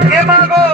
¡Qué!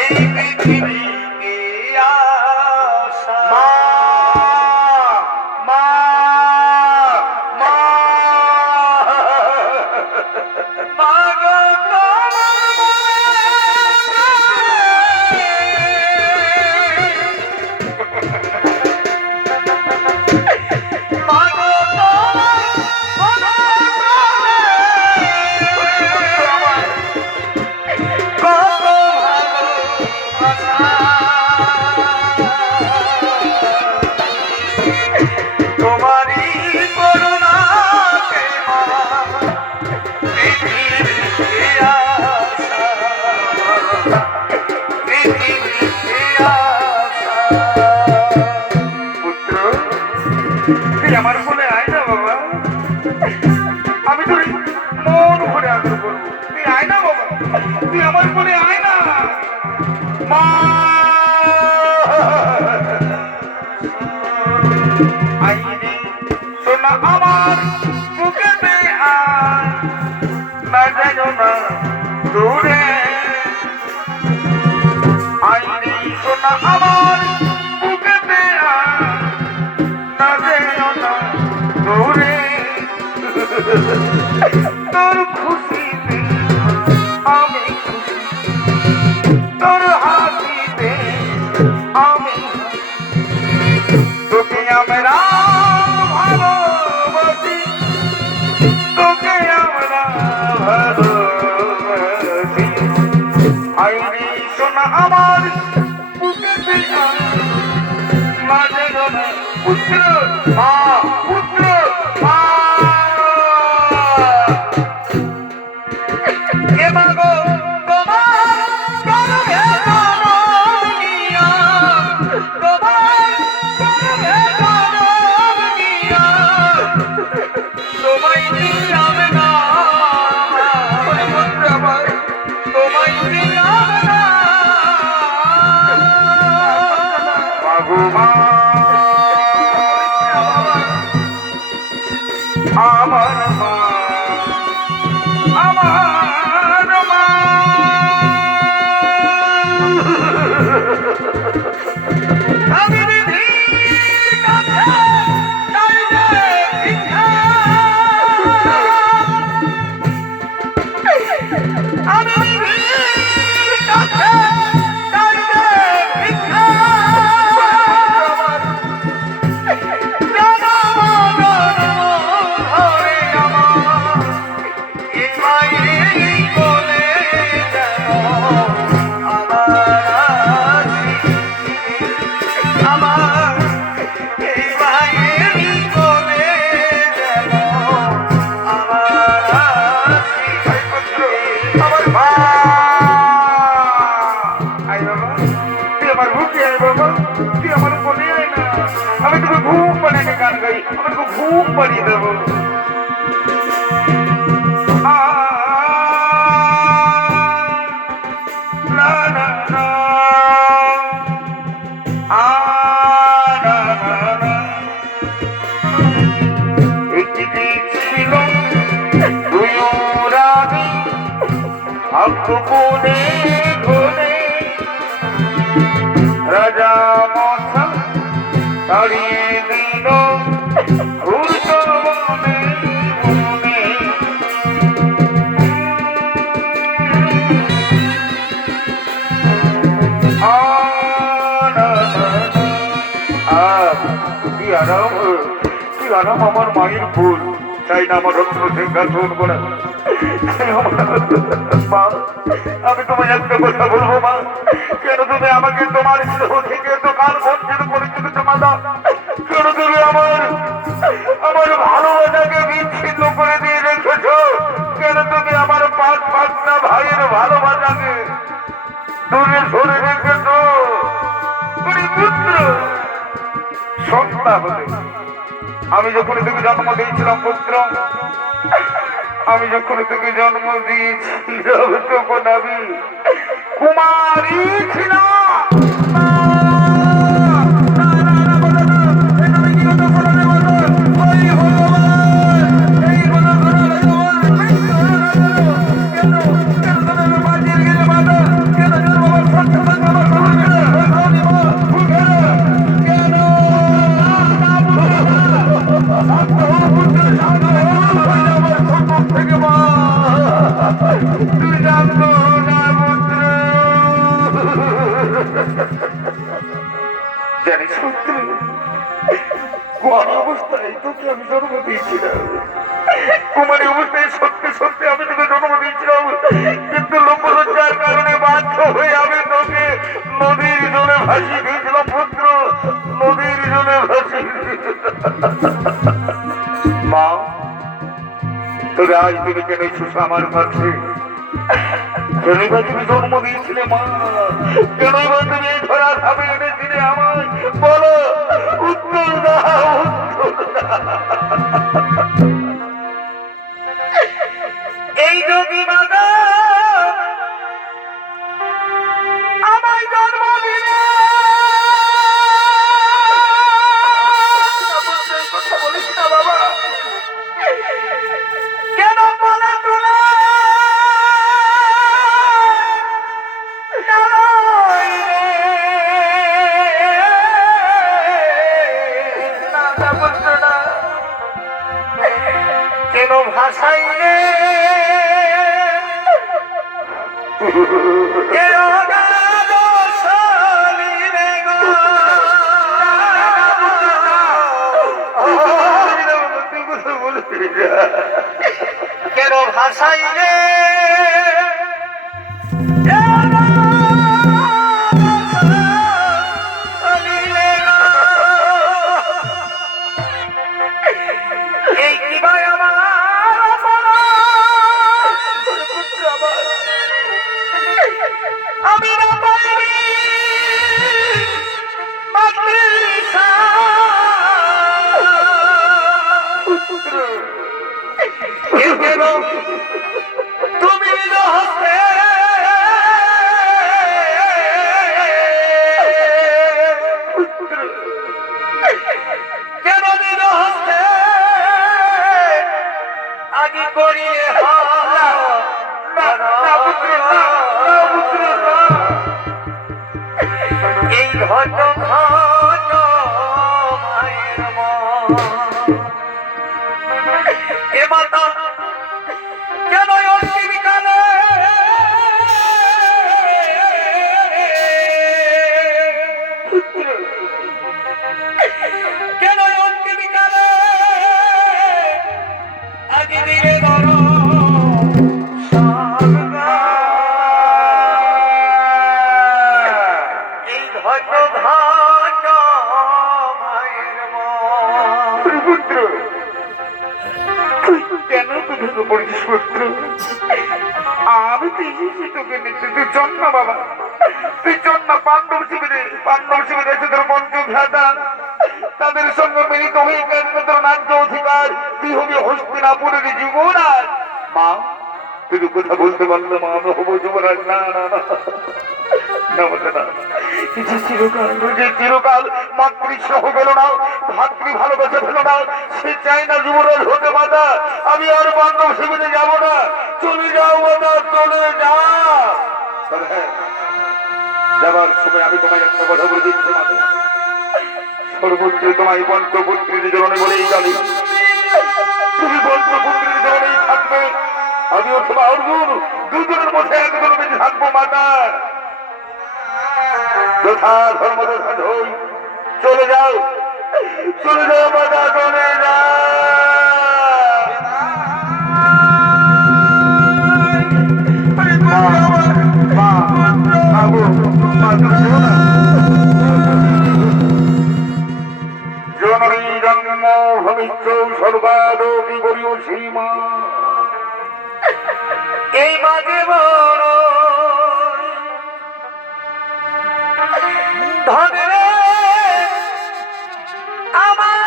এই পৃথিবী তুই আমার কোলে আয় না বাবা। আমি তুই আয় না বাবা। তুই আমার আয় না। না যেন না, দূরে Ha ha ha! আমার মা Ah, na na na. আরাম আমার মায়ের ভুল। চাই না আমার রত্ন সিংহাসন করা? আমি তোমায় একটা কথা বলব, মা। কেন তুমি আমাকে তোমার স্নেহ থেকে দোকান বঞ্চিত পরিচিত জমা দাও কেন তুমি আমার আমার ভালোবাসাকে বিচ্ছিন্ন করে দিয়ে রেখেছ? কেন তুমি আমার পাঁচ পাঁচটা ভাইয়ের ভালোবাসাকে দূরে সরে রেখেছো? পুত্র সন্ধ্যা হলে। আমি যখন তোকে জন্ম দিয়েছিলাম, পুত্র, আমি যখন তোকে জন্ম দিয়েছিলাম, তখন আমি কুমারী ছিলাম। আমি তোকে জন্ম দিয়েছিলাম, কিন্তু লোকলজ্জার কারণে বাধ্য হয়ে আমি তোকে নদীর জলে ভাসিয়ে দিয়েছিলাম, পুত্র। নদীর জলে ভাসিয়ে মা তবে আজ তুমি কেন আমার কাছে কেন তুমি জন্ম দিয়েছিলে মা। কেন তুমি কেন ভাষাইলে তোকে নিতে তুই বাবা। তুই জন্ম পাণ্ডব শিবিরে পাণ্ডব শিবিরে এসে তোর পঞ্চঘাতা তাদের সঙ্গে মিলিত হয়ে গেছে তোর অধিকার তুই হবি হস্তিনাপুরের যুবরাজ। মা তুই কথা বলতে পারলে মা আমি হব যুবরাজ। না না না। না না। যে যে না না সে চাই না যুবরাজ হতে মাতা আমি আর বান্ধব শিবিরে যাব না। চলে যাও মাতা চলে হ্যাঁ, যাবার সময় আমি তোমায় একটা কথা বলে দিচ্ছি তোমায় বলেই জানি। তুমি থাকবে। আমি অথবা অর্জুন, দুজনের মধ্যে একজন থাকব, মাতা। যথা ধর্ম যথা চলে যাও চলে যাও, মাতা, চলে যাও। সর্বাদপি গরিয় সীমা। এই মাঝে বড়। আমার।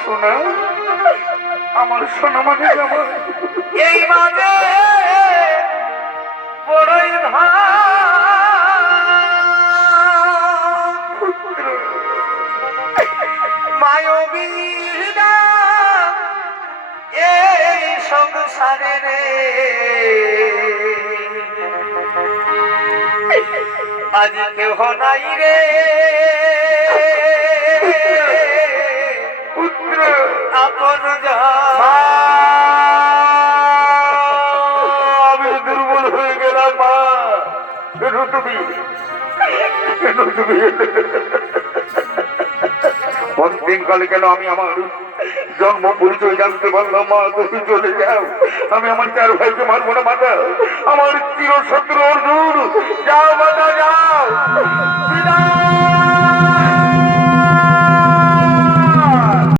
সোনা আমার সোনা মানে আমার এই মাঝে বড়ই ধন এই সংসারে রে। আজ কেহ নাই রে। পুত্র আপন আমি দুর্বল হয়ে গেলাম, মা। কেন তুমি কেন তুমি। বেঙ্গলে গেল আমি আমার জন্ম পরিচয় জানতে পারলাম মা তুমি চলে যাও। আমি আমার চার ভাইকে মারবো না, মাতা। আমার চির শত্রু অর্জুন। যাও, মাতা, যাও।